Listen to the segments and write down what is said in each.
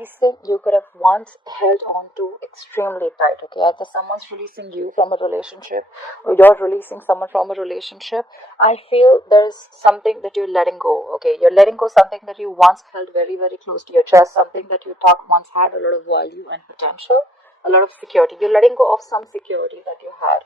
releasing, you could have once held on to extremely tight, okay? Either someone's releasing you from a relationship or you're releasing someone from a relationship. I feel there's something that you're letting go, okay? You're letting go something that you once held very, very close to your chest, something that you thought once had a lot of value and potential, a lot of security. You're letting go of some security that you had.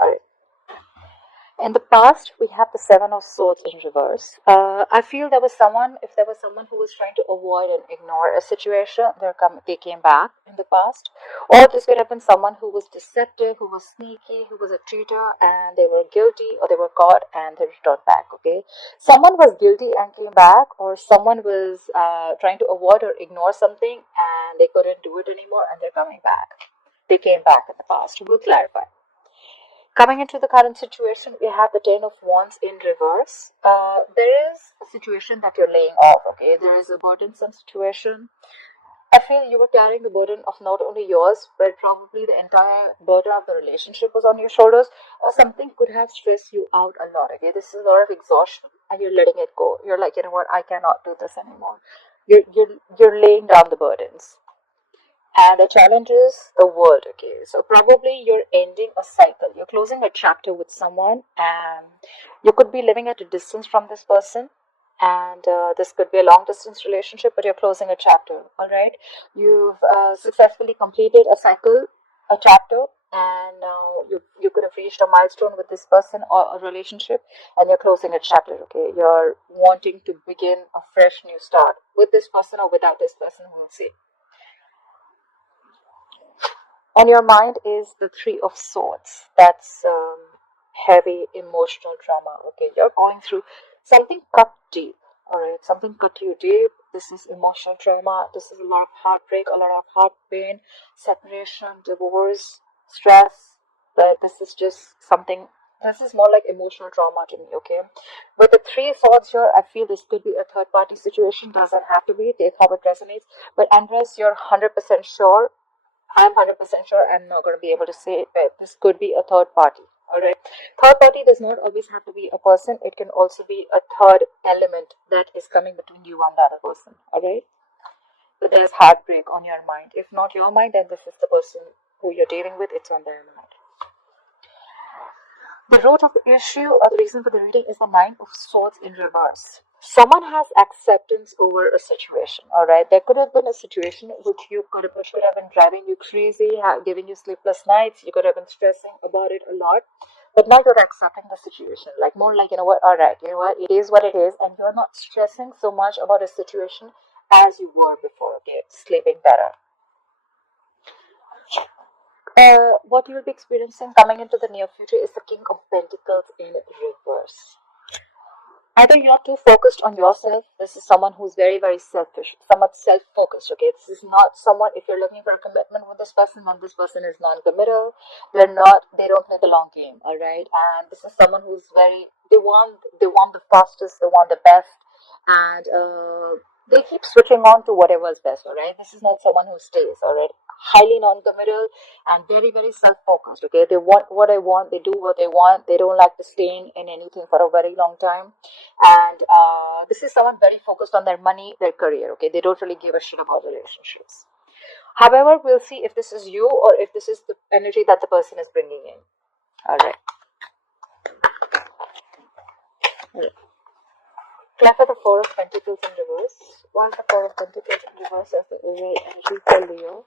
All right. In the past, we have the Seven of Swords in reverse. I feel if there was someone who was trying to avoid and ignore a situation, they came back in the past. Or this could have been someone who was deceptive, who was sneaky, who was a cheater, and they were guilty or they were caught and they returned back, okay? Someone was guilty and came back, or someone was trying to avoid or ignore something and they couldn't do it anymore and they're coming back. They came back in the past. We'll clarify. Coming into the current situation, we have the Ten of Wands in reverse. There is a situation that you're laying off, okay? There is a burdensome situation. I feel you were carrying the burden of not only yours, but probably the entire burden of the relationship was on your shoulders, or something could have stressed you out a lot, okay? This is a lot of exhaustion, and you're letting it go. You're like, you know what, I cannot do this anymore. You're laying down the burdens. And the challenge is the world, okay? So probably you're ending a cycle. You're closing a chapter with someone, and you could be living at a distance from this person. And this could be a long distance relationship, but you're closing a chapter, all right? You've successfully completed a cycle, a chapter, and now you could have reached a milestone with this person or a relationship, and you're closing a chapter, okay? You're wanting to begin a fresh new start with this person or without this person, we'll see. On your mind is the Three of Swords. That's heavy emotional trauma. Okay, you're going through something cut deep. All right, something cut you deep. This is emotional trauma. This is a lot of heartbreak, a lot of heart pain, separation, divorce, stress. But this is just something. This is more like emotional trauma to me. Okay, with the Three Swords here, I feel this could be a third party situation. Doesn't have to be. Take how it resonates. But unless you're 100% sure, I'm 100% sure I'm not going to be able to say it, but this could be a third party. All right. Third party does not always have to be a person. It can also be a third element that is coming between you and the other person. All right. But there's heartbreak on your mind. If not your mind, then this is the person who you're dealing with. It's on their mind. The root of the issue or the reason for the reading is the Nine of Swords in reverse. Someone has acceptance over a situation, all right? There could have been a situation which could have been driving you crazy, giving you sleepless nights. You could have been stressing about it a lot, but now you're accepting the situation, like more like, you know what, all right, you know what, it is what it is, and you're not stressing so much about a situation as you were before, okay? Sleeping better. What you'll be experiencing coming into the near future is the King of Pentacles in reverse. Either you're too focused on yourself. This is someone who's very, very selfish, somewhat self-focused, okay? This is not someone, if you're looking for a commitment with this person, and this person is non-committal, they don't play the long game, all right? And this is someone who's they want the fastest, they want the best, and they keep switching on to whatever is best, all right? This is not someone who stays, all right? Highly non-committal and very, very self-focused, okay? They want what they want, they do what they want, they don't like to staying in anything for a very long time. And this is someone very focused on their money, their career, okay? They don't really give a shit about relationships. However, we'll see if this is you or if this is the energy that the person is bringing in. All right. Clap for the Four of Pentacles in reverse. Why the Four of Pentacles in reverse as the overall energy for Leo?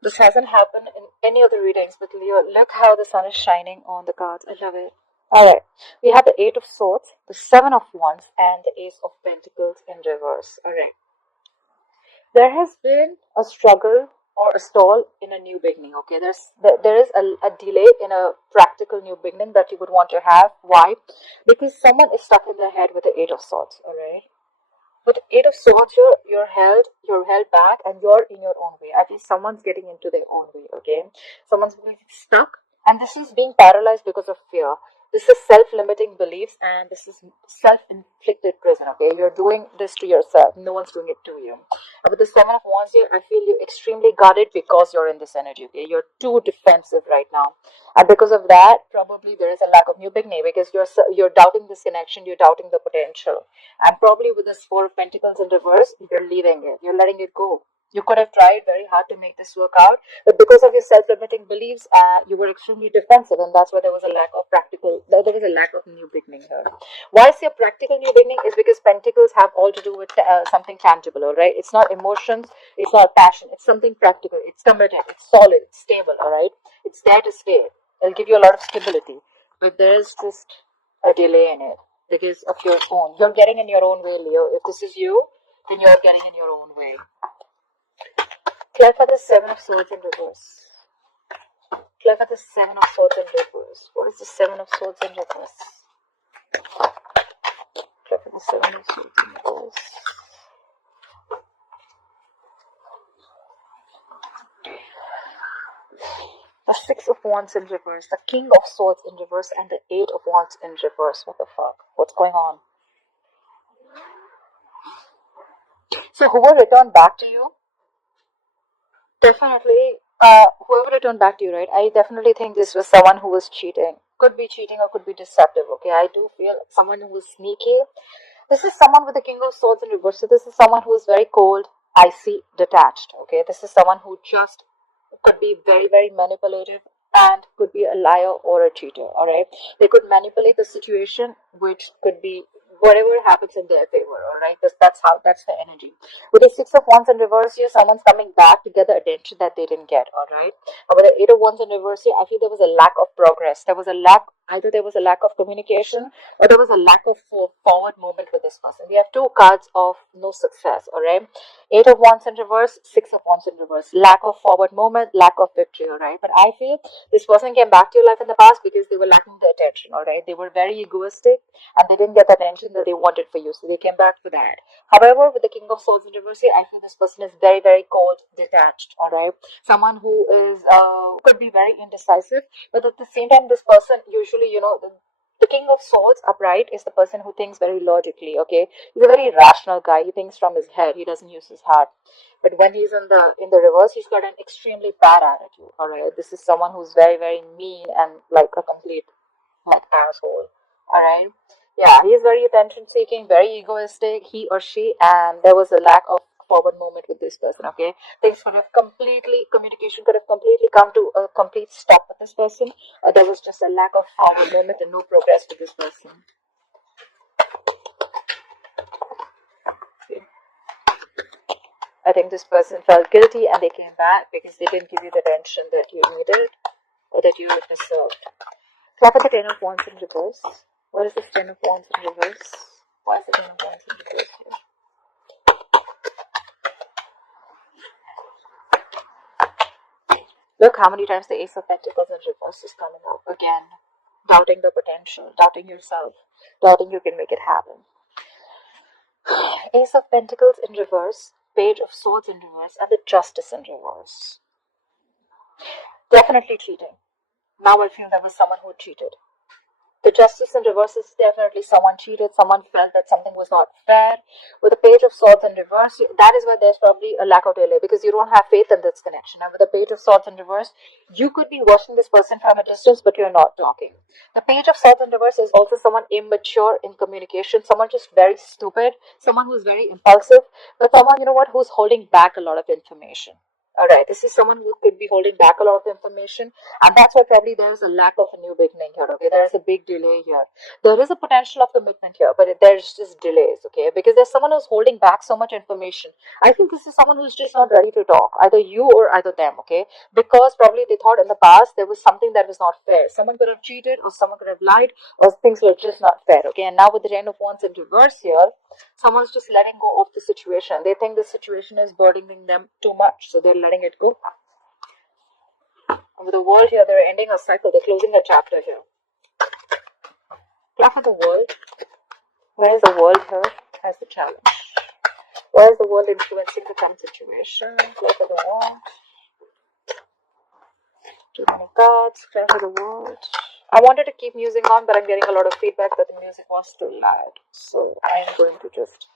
This hasn't happened in any of the readings, but Leo, look how the sun is shining on the cards. I love it. Alright, we have the Eight of Swords, the Seven of Wands, and the Ace of Pentacles in reverse. Alright. There has been a struggle or a stall in a new beginning, okay? There is a delay in a practical new beginning that you would want to have. Why? Because someone is stuck in their head with the Eight of Swords, alright? With Eight of Swords, you're held back, and you're in your own way. At least someone's getting into their own way, okay? Someone's being stuck, and this is being paralyzed because of fear. This is self-limiting beliefs, and this is self-inflicted prison, okay? You're doing this to yourself. No one's doing it to you. And with the Seven of Wands here, I feel you're extremely guarded because you're in this energy, okay? You're too defensive right now. And because of that, probably there is a lack of new beginning because you're doubting this connection, you're doubting the potential. And probably with this Four of Pentacles in reverse, you're leaving it. You're letting it go. You could have tried very hard to make this work out, but because of your self-limiting beliefs, you were extremely defensive, and that's why there was a lack of new beginning here. Why I say a practical new beginning is because Pentacles have all to do with something tangible, all right? It's not emotions, it's not passion, it's something practical, it's committed, it's solid, it's stable, all right? It's there to stay. It'll give you a lot of stability, but there is just a delay in it because of your own. You're getting in your own way, Leo. If this is you, then you're getting in your own way. Clear for the Seven of Swords in reverse. Clear for the Seven of Swords in reverse. What is the Seven of Swords in reverse? Clear for the Seven of Swords in reverse. The Six of Wands in reverse. The King of Swords in reverse. And the Eight of Wands in reverse. What the fuck? What's going on? So who will return back to you? Definitely, whoever returned back to you, right? I definitely think this was someone who was cheating. Could be cheating or could be deceptive, okay? I do feel someone who was sneaky. This is someone with the King of Swords in reverse. So this is someone who is very cold, icy, detached, okay? This is someone who just could be very, very manipulative and could be a liar or a cheater, all right? They could manipulate the situation, which could be whatever happens in their favor, all right? That's the energy. With the Six of Wands in reverse here, someone's coming back to get the attention that they didn't get, all right? And with the Eight of Wands in reverse here, I feel there was a lack of progress. Either there was a lack of communication or there was a lack of forward movement with this person. We have two cards of no success, all right? Eight of Wands in reverse, Six of Wands in reverse. Lack of forward movement, lack of victory, all right? But I feel this person came back to your life in the past because they were lacking the attention, all right? They were very egoistic and they didn't get the attention that they wanted for you, so they came back for that. However, with the King of Swords in reverse here, I feel this person is very, very cold, detached, all right? Someone who is could be very indecisive, but at the same time, this person usually, the King of Swords upright is the person who thinks very logically, okay? He's a very rational guy. He thinks from his head. He doesn't use his heart. But when he's in the reverse, he's got an extremely bad attitude, all right? This is someone who's very, very mean and like a complete like asshole, all right? Yeah, he's very attention seeking, very egoistic, he or she, and there was a lack of forward movement with this person, okay? Communication could have completely come to a complete stop with this person, or there was just a lack of forward movement and no progress with this person. Okay. I think this person felt guilty and they came back because they didn't give you the attention that you needed or that you deserved. Clap at the Ten of Wands in reverse. What is this Ten of Wands in reverse? Why is the Ten of Wands in reverse here? Look how many times the Ace of Pentacles in reverse is coming up. Again, doubting the potential, doubting yourself, doubting you can make it happen. Ace of Pentacles in reverse, Page of Swords in reverse, and the Justice in reverse. Definitely cheating. Now I feel there was someone who cheated. The Justice in reverse is definitely someone cheated, someone felt that something was not fair. With the Page of Swords in reverse, that is why there's probably a lack of delay because you don't have faith in this connection. And with the Page of Swords in reverse, you could be watching this person from a distance, but you're not talking. The Page of Swords in reverse is also someone immature in communication, someone just very stupid, someone who's very impulsive, but someone, who's holding back a lot of information. Alright, this is someone who could be holding back a lot of information, and that's why probably there is a lack of a new beginning here, okay? There is a big delay here. There is a potential of commitment here, but there's just delays, okay? Because there's someone who's holding back so much information. I think this is someone who's just not ready to talk, either you or either them, okay? Because probably they thought in the past there was something that was not fair. Someone could have cheated, or someone could have lied, or things were just not fair, okay? And now with the Ten of Wands in reverse here, someone's just letting go of the situation. They think the situation is burdening them too much, so they're letting it go. And with the World here, they're ending a cycle. They're closing a chapter here. Clap for the World. Where is the World here as the challenge? Where is the World influencing the current situation? Clap for the World. Too many cards. Clap for the World. I wanted to keep music on, but I'm getting a lot of feedback that the music was too loud. So I am going to just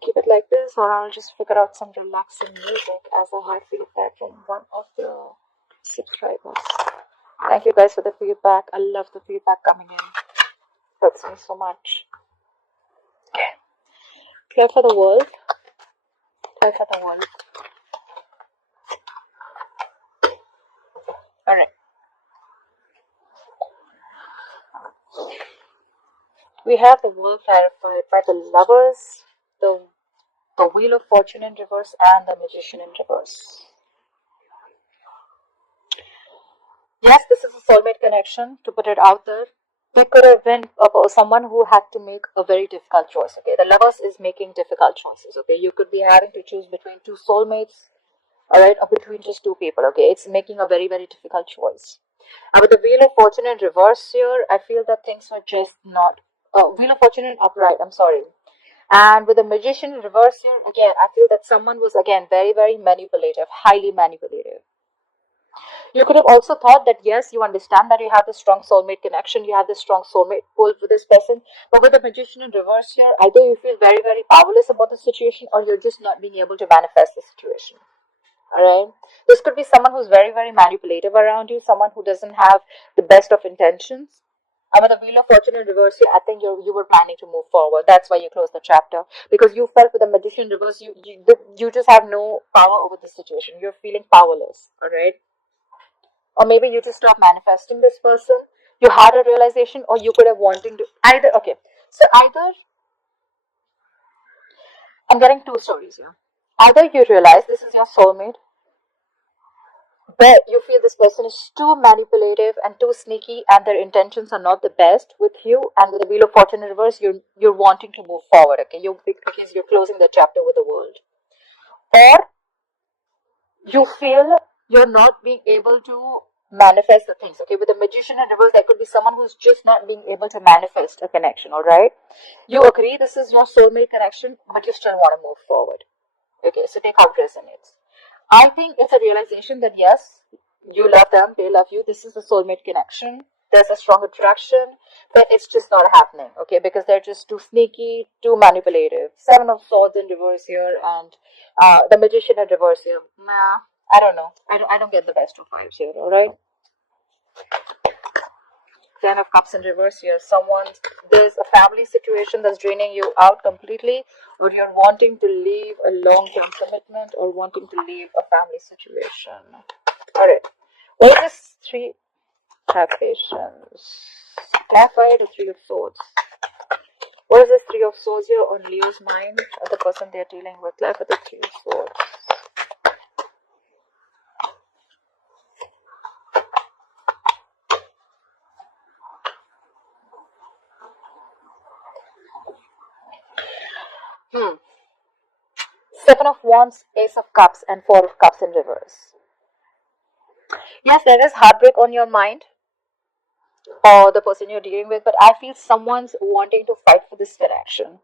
keep it like this, or I'll just figure out some relaxing music as I had feedback from one of the subscribers. Thank you guys for the feedback. I love the feedback coming in. Helps me so much. Clear for the world. Clear for the world. Alright. We have the world clarified by the Lovers, the Wheel of Fortune in reverse, and the Magician in reverse. Yes, this is a soulmate connection, to put it out there. There could have been someone who had to make a very difficult choice. Okay, the Lovers is making difficult choices. Okay, you could be having to choose between two soulmates, alright, or between just two people. Okay, it's making a very, very difficult choice. With the Wheel of Fortune in reverse here, I feel that things were just not. Wheel of Fortune in upright, I'm sorry. And with the Magician in reverse here, again, I feel that someone was again very, very manipulative, highly manipulative. You could have also thought that yes, you understand that you have this strong soulmate connection, you have this strong soulmate pull for this person, but with the Magician in reverse here, either you feel very, very powerless about the situation, or you're just not being able to manifest the situation. Alright? This could be someone who's very, very manipulative around you, someone who doesn't have the best of intentions. And with the Wheel of Fortune in reverse here, I think you were planning to move forward. That's why you closed the chapter. Because you felt with the Magician in reverse, you just have no power over the situation. You're feeling powerless. Alright? Or maybe you just stopped manifesting this person. You had a realization, or you could have wanting to either. Okay, so either I'm getting two stories here. Either you realize this is your soulmate, but you feel this person is too manipulative and too sneaky, and their intentions are not the best with you. And with the Wheel of Fortune in reverse, you're wanting to move forward. Okay, because you're closing the chapter with the world, or you feel you're not being able to manifest the things. Okay, with the Magician in reverse, there could be someone who's just not being able to manifest a connection. All right, you agree this is your soulmate connection, but you still want to move forward. Okay, so take how it resonates. I think it's a realization that yes, you love them, they love you. This is a soulmate connection. There's a strong attraction, but it's just not happening. Okay, because they're just too sneaky, too manipulative. Seven of Swords in reverse here, and the Magician in reverse here. Nah, I don't know. I don't get the best of vibes here. All right. Ten of Cups in reverse here. There's a family situation that's draining you out completely, or you're wanting to leave a long-term commitment, or wanting to leave a family situation. All right. What is this three? Have patience. Clarify the Three of Swords. What is this Three of Swords here on Leo's mind, or the person they're dealing with? Clarify the Three of Swords. Seven of Wands, Ace of Cups, and Four of Cups in reverse. Yes, there is heartbreak on your mind, or the person you're dealing with, but I feel someone's wanting to fight for this connection.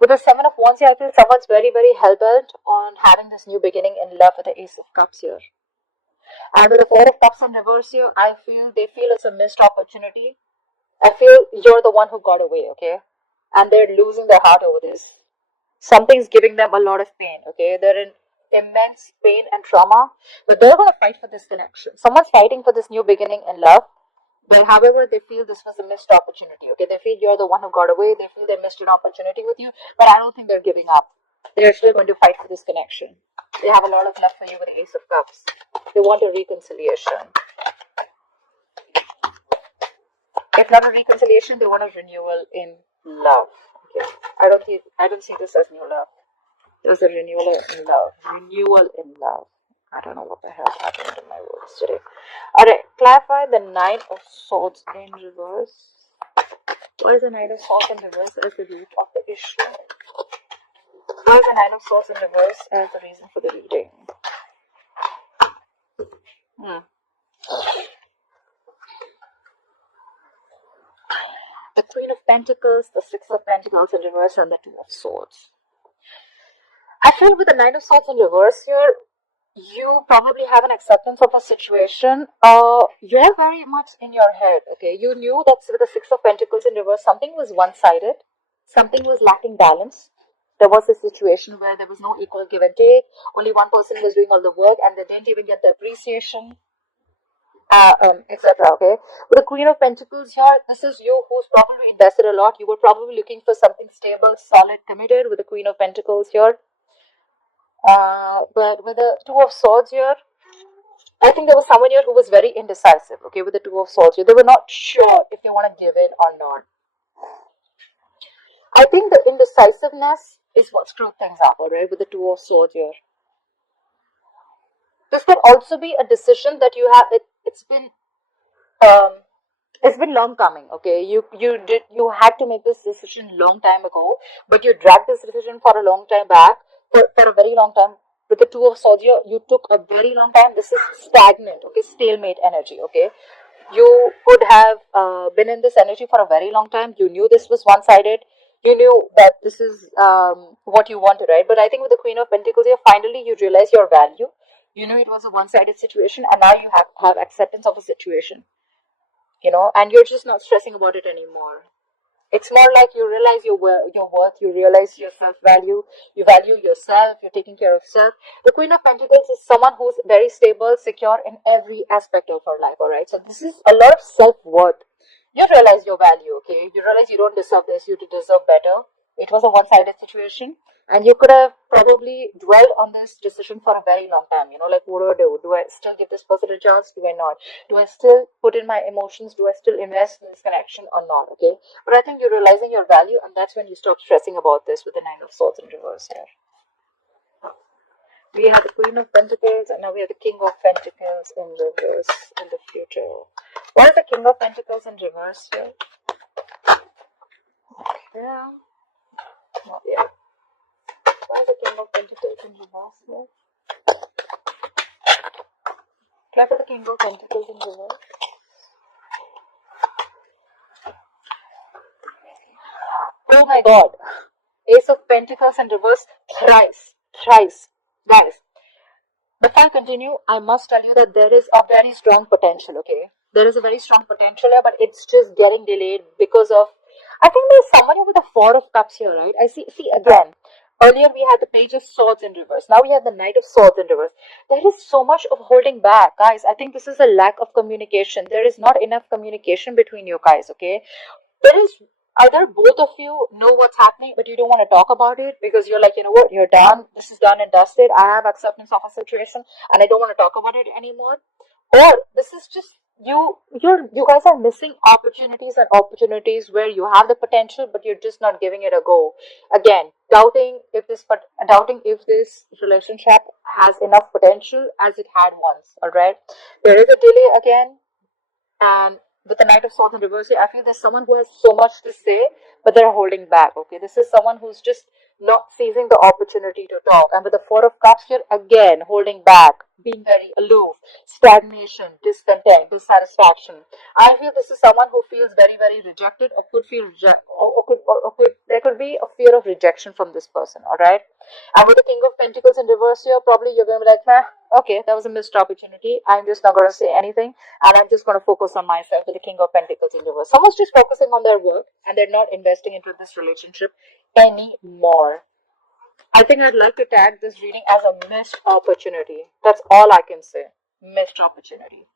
With the Seven of Wands here, I feel someone's very, very hell-bent on having this new beginning in love with the Ace of Cups here. And with the Four of Cups in reverse here, I feel they feel it's a missed opportunity. I feel you're the one who got away, okay? And they're losing their heart over this. Something's giving them a lot of pain, okay? They're in immense pain and trauma, but they're going to fight for this connection. Someone's fighting for this new beginning in love, but however, they feel this was a missed opportunity, okay? They feel you're the one who got away, they feel they missed an opportunity with you, but I don't think they're giving up. They're still going to fight for this connection. They have a lot of love for you with the Ace of Cups. They want a reconciliation. If not a reconciliation, they want a renewal in love. Okay. I don't see this as new love. There's a renewal in love. Renewal in love. I don't know what the hell happened to my words today. Alright, clarify the Nine of Swords in reverse. What is the Nine of Swords in reverse as the root of the issue? What is the Nine of Swords in reverse as the reason for the reading? The Queen of Pentacles, the Six of Pentacles in reverse, and the Two of Swords. I feel with the Nine of Swords in reverse here, you probably have an acceptance of a situation. You're very much in your head, okay? You knew that with the Six of Pentacles in reverse, something was one-sided, something was lacking balance. There was a situation where there was no equal give and take. Only one person was doing all the work, and they didn't even get the appreciation, etc. Okay, with the Queen of Pentacles here, this is you who's probably invested a lot. You were probably looking for something stable, solid, committed. With the Queen of Pentacles here, but with the Two of Swords here, I think there was someone here who was very indecisive. Okay, with the Two of Swords here, they were not sure if they want to give in or not. I think the indecisiveness is what screwed things up. All right, with the Two of Swords here, this could also be a decision that you have. Um, it's been long coming. Okay, you had to make this decision long time ago, but you dragged this decision for a long time back, for a very long time. With the Two of Swords here, you took a very long time. This is stagnant, okay, stalemate energy. Okay, you could have been in this energy for a very long time. You knew this was one-sided. You knew that this is what you wanted, right? But I think with the Queen of Pentacles here, finally you realize your value. You know it was a one-sided situation, and now you have acceptance of a situation, and you're just not stressing about it anymore. It's more like you realize your worth, you realize your self-value, you value yourself, you're taking care of self. The Queen of Pentacles is someone who's very stable, secure in every aspect of her life, alright? So this is a lot of self-worth. You realize your value, okay? You realize you don't deserve this, you deserve better. It was a one-sided situation, and you could have probably dwelled on this decision for a very long time, like what do I do? Do I still give this person a chance? Do I not? Do I still put in my emotions? Do I still invest in this connection or not? Okay, but I think you're realizing your value, and that's when you stop stressing about this with the Nine of Swords in reverse here. We have the Queen of Pentacles, and now we have the King of Pentacles in reverse in the future. What is the King of Pentacles in reverse here? Yeah. Not yet. Why is the King of Pentacles in reverse here? Try for the King of Pentacles in reverse. Oh my god. Ace of Pentacles in reverse thrice. Thrice. Guys, before I continue, I must tell you that there is a very strong potential, okay? There is a very strong potential here, but it's just getting delayed because of, I think there's someone here with the Four of Cups here, right? See again. Earlier we had the Page of Swords in reverse. Now we have the Knight of Swords in reverse. There is so much of holding back, guys. I think this is a lack of communication. There is not enough communication between you guys, okay? There is either both of you know what's happening, but you don't want to talk about it because you're like, you know what, you're done. This is done and dusted. I have acceptance of a situation, and I don't want to talk about it anymore. Or this is just you guys are missing opportunities and opportunities where you have the potential, but you're just not giving it a go. Again, doubting if this relationship has enough potential as it had once. All right, there is a delay again, and with the Knight of Swords in reverse, I feel there's someone who has so much to say, but they're holding back. Okay, this is someone who's just not seizing the opportunity to talk. And with the Four of Cups here, again, holding back, being very aloof, stagnation, discontent, dissatisfaction. I feel this is someone who feels very, very rejected, or could feel there could be a fear of rejection from this person. All right. And with the King of Pentacles in reverse here, probably you're going to be like, nah, okay, that was a missed opportunity. I'm just not going to say anything, and I'm just going to focus on myself with the King of Pentacles in reverse. Someone's just focusing on their work, and they're not investing into this relationship anymore. I think I'd like to tag this reading as a missed opportunity. That's all I can say. Missed opportunity.